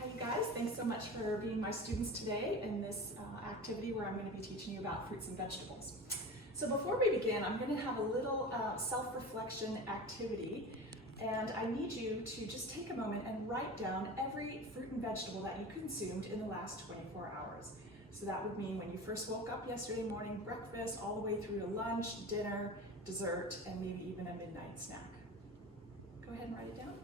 Hi you guys, thanks so much for being my students today in this activity where I'm going to be teaching you about fruits and vegetables. So before we begin, I'm going to have a little self-reflection activity, and I need you to just take a moment and write down every fruit and vegetable that you consumed in the last 24 hours. So that would mean when you first woke up yesterday morning, breakfast, all the way through to lunch, dinner, dessert, and maybe even a midnight snack. Go ahead and write it down.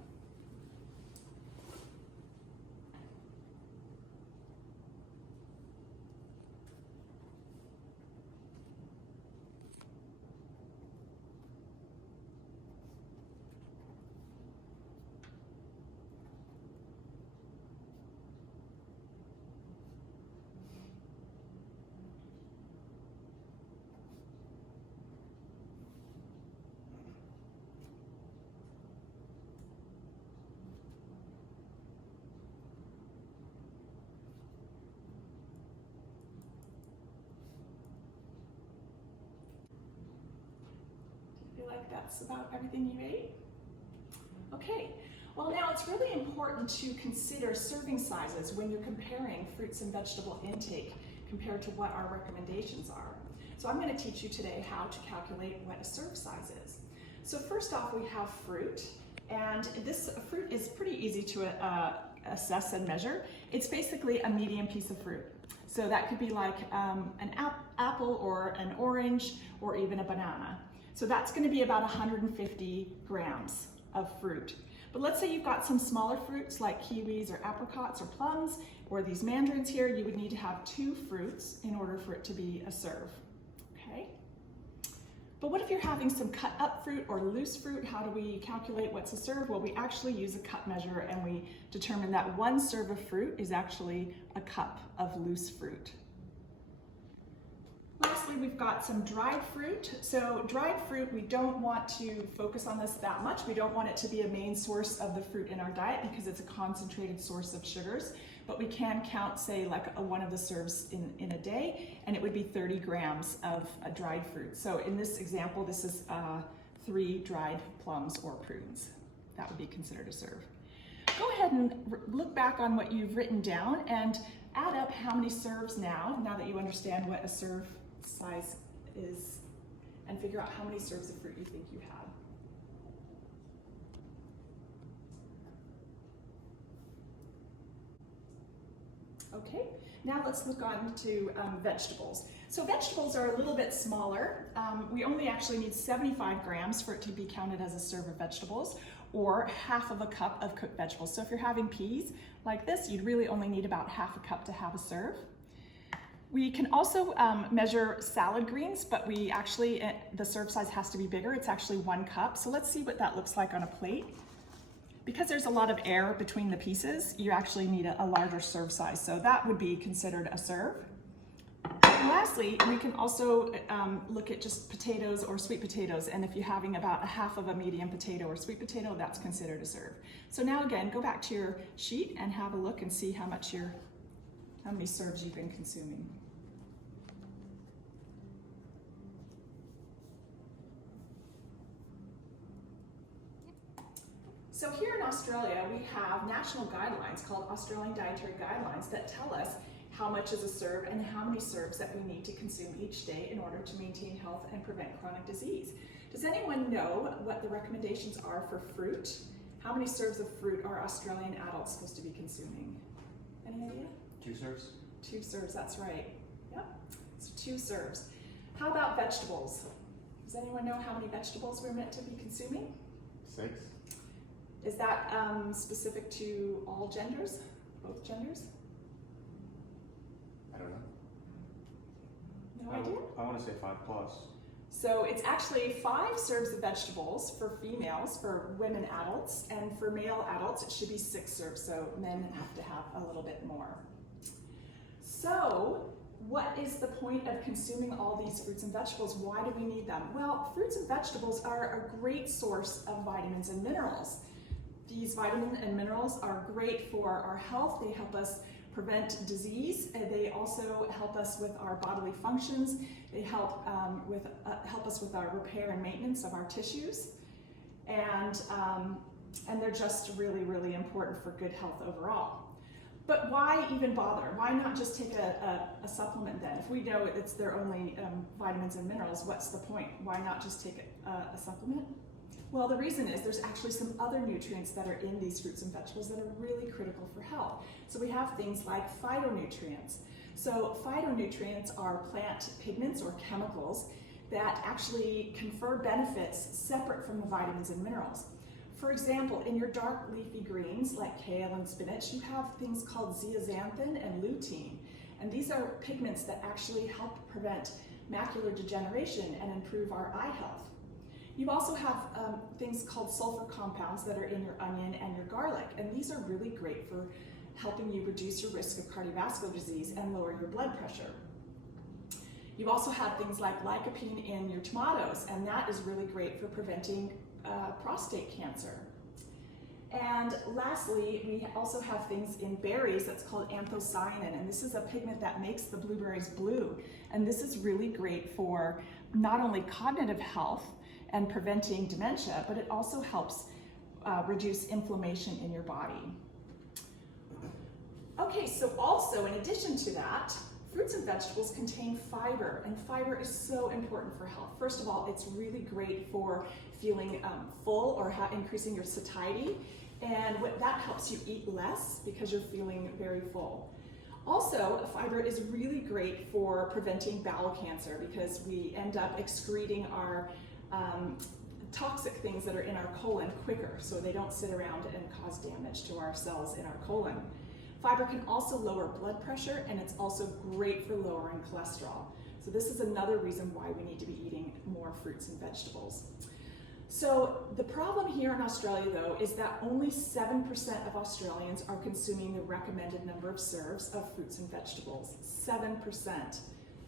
Feel like that's about everything you ate? Okay, well now it's really important to consider serving sizes when you're comparing fruits and vegetable intake compared to what our recommendations are. So I'm going to teach you today how to calculate what a serve size is. So first off, we have fruit, and this fruit is pretty easy to assess and measure. It's basically a medium piece of fruit. So that could be like an apple or an orange or even a banana. So that's going to be about 150 grams of fruit. But let's say you've got some smaller fruits like kiwis or apricots or plums or these mandarins here. You would need to have 2 fruits in order for it to be a serve. Okay? But what if you're having some cut up fruit or loose fruit? How do we calculate what's a serve? Well, we actually use a cup measure, and we determine that 1 serve of fruit is actually a cup of loose fruit. Lastly, we've got some dried fruit. So dried fruit, we don't want to focus on this that much. We don't want it to be a main source of the fruit in our diet because it's a concentrated source of sugars. But we can count, say, like one of the serves in a day, and it would be 30 grams of dried fruit. So in this example, this is 3 dried plums or prunes. That would be considered a serve. Go ahead and look back on what you've written down and add up how many serves now that you understand what a serve size is, and figure out how many serves of fruit you think you have. Okay, now let's look on to vegetables. So vegetables are a little bit smaller. We only actually need 75 grams for it to be counted as a serve of vegetables, or half of a cup of cooked vegetables. So if you're having peas like this, you'd really only need about half a cup to have a serve. We can also measure salad greens, but we actually, the serve size has to be bigger. It's actually 1 cup. So let's see what that looks like on a plate. Because there's a lot of air between the pieces, you actually need a larger serve size. So that would be considered a serve. And lastly, we can also look at just potatoes or sweet potatoes. And if you're having about a half of a medium potato or sweet potato, that's considered a serve. So now again, go back to your sheet and have a look and see how many serves you've been consuming. So here in Australia, we have national guidelines called Australian Dietary Guidelines that tell us how much is a serve and how many serves that we need to consume each day in order to maintain health and prevent chronic disease. Does anyone know what the recommendations are for fruit? How many serves of fruit are Australian adults supposed to be consuming? Any idea? 2 serves? 2 serves, that's right. Yep, so 2 serves. How about vegetables? Does anyone know how many vegetables we're meant to be consuming? 6. Is that specific to all genders, both genders? I don't know. No idea? I want to say 5 plus. So it's actually 5 serves of vegetables for females, for women adults, and for male adults it should be 6 serves, so men have to have a little bit more. So what is the point of consuming all these fruits and vegetables? Why do we need them? Well, fruits and vegetables are a great source of vitamins and minerals. These vitamins and minerals are great for our health. They help us prevent disease. They also help us with our bodily functions. They help us with our repair and maintenance of our tissues. And they're just really, really important for good health overall. But why even bother? Why not just take a supplement then? If we know it's their only vitamins and minerals, what's the point? Why not just take a supplement? Well, the reason is there's actually some other nutrients that are in these fruits and vegetables that are really critical for health. So we have things like phytonutrients. So phytonutrients are plant pigments or chemicals that actually confer benefits separate from the vitamins and minerals. For example, in your dark leafy greens like kale and spinach, you have things called zeaxanthin and lutein. And these are pigments that actually help prevent macular degeneration and improve our eye health. You also have things called sulfur compounds that are in your onion and your garlic, and these are really great for helping you reduce your risk of cardiovascular disease and lower your blood pressure. You also have things like lycopene in your tomatoes, and that is really great for preventing prostate cancer. And lastly, we also have things in berries that's called anthocyanin, and this is a pigment that makes the blueberries blue. And this is really great for not only cognitive health and preventing dementia, but it also helps reduce inflammation in your body. Okay, so also in addition to that, fruits and vegetables contain fiber, and fiber is so important for health. First of all, it's really great for feeling full or increasing your satiety, and that helps you eat less because you're feeling very full. Also, fiber is really great for preventing bowel cancer because we end up excreting our toxic things that are in our colon quicker, so they don't sit around and cause damage to our cells in our colon. Fiber can also lower blood pressure, and it's also great for lowering cholesterol. So this is another reason why we need to be eating more fruits and vegetables. So the problem here in Australia, though, is that only 7% of Australians are consuming the recommended number of serves of fruits and vegetables. 7%.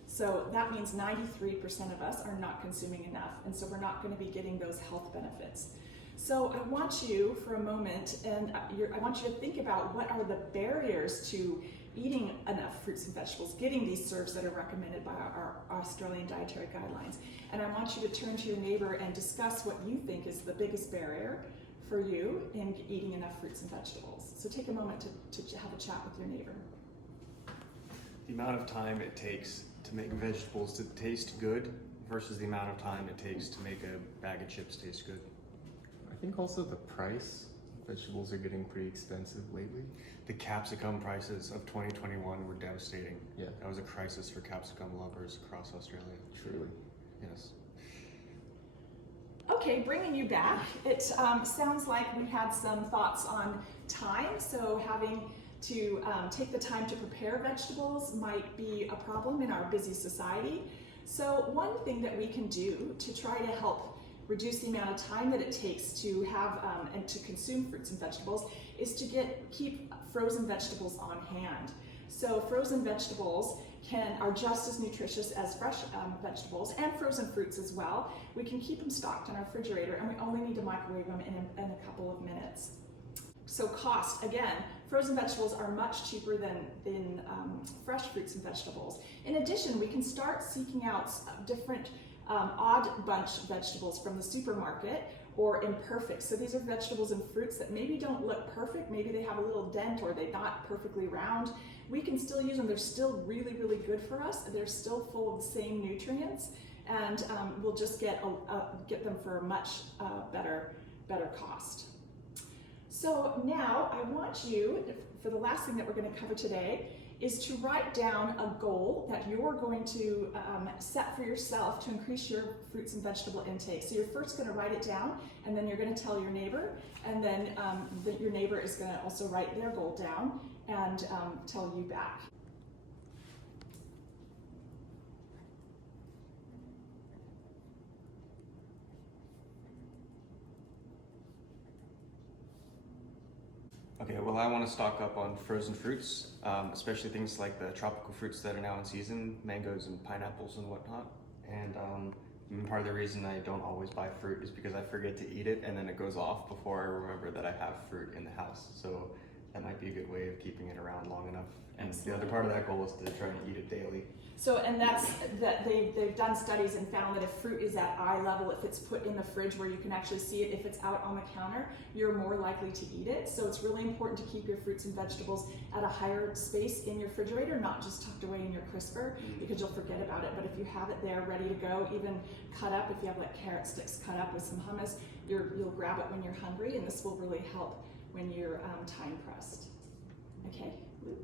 So that means 93% of us are not consuming enough, and so we're not going to be getting those health benefits. So I want you for a moment, and I want you to think about what are the barriers to eating enough fruits and vegetables, getting these serves that are recommended by our Australian dietary guidelines. And I want you to turn to your neighbor and discuss what you think is the biggest barrier for you in eating enough fruits and vegetables. So take a moment to have a chat with your neighbor. The amount of time it takes to make vegetables to taste good versus the amount of time it takes to make a bag of chips taste good. I think also the price. Vegetables are getting pretty expensive lately. The capsicum prices of 2021 were devastating. Yeah. That was a crisis for capsicum lovers across Australia. Truly. Yes. Okay, bringing you back, it sounds like we had some thoughts on time, so having to take the time to prepare vegetables might be a problem in our busy society. So one thing that we can do to try to help reduce the amount of time that it takes to have and to consume fruits and vegetables is to keep frozen vegetables on hand. So frozen vegetables are just as nutritious as fresh vegetables, and frozen fruits as well. We can keep them stocked in our refrigerator, and we only need to microwave them in a couple of minutes. So cost, again, frozen vegetables are much cheaper than fresh fruits and vegetables. In addition, we can start seeking out different odd bunch vegetables from the supermarket or imperfect. So these are vegetables and fruits that maybe don't look perfect, maybe they have a little dent or they're not perfectly round. We can still use them, they're still really, really good for us. They're still full of the same nutrients, and we'll just get them for a much better cost. So now I want you, for the last thing that we're going to cover today, is to write down a goal that you're going to set for yourself to increase your fruits and vegetable intake. So you're first going to write it down, and then you're going to tell your neighbor, and then your neighbor is going to also write their goal down and tell you back. Okay, well, I want to stock up on frozen fruits, especially things like the tropical fruits that are now in season, mangoes and pineapples and whatnot. And part of the reason I don't always buy fruit is because I forget to eat it, and then it goes off before I remember that I have fruit in the house. So that might be a good way of keeping it around long enough. And the Excellent. other part of that goal is to try to eat it daily. So, and that's that they've done studies and found that if fruit is at eye level, if it's put in the fridge where you can actually see it, if it's out on the counter, you're more likely to eat it. So it's really important to keep your fruits and vegetables at a higher space in your refrigerator, not just tucked away in your crisper, because you'll forget about it. But if you have it there ready to go, even cut up, if you have like carrot sticks cut up with some hummus, you'll grab it when you're hungry, and this will really help when you're time pressed. Okay, Luke?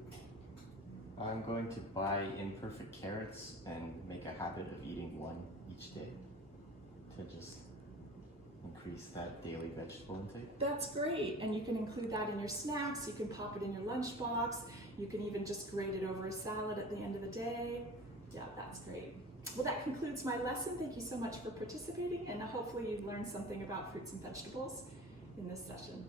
I'm going to buy imperfect carrots and make a habit of eating one each day to just increase that daily vegetable intake. That's great, and you can include that in your snacks, you can pop it in your lunchbox, you can even just grate it over a salad at the end of the day. Yeah, that's great. Well, that concludes my lesson. Thank you so much for participating, and hopefully you've learned something about fruits and vegetables in this session.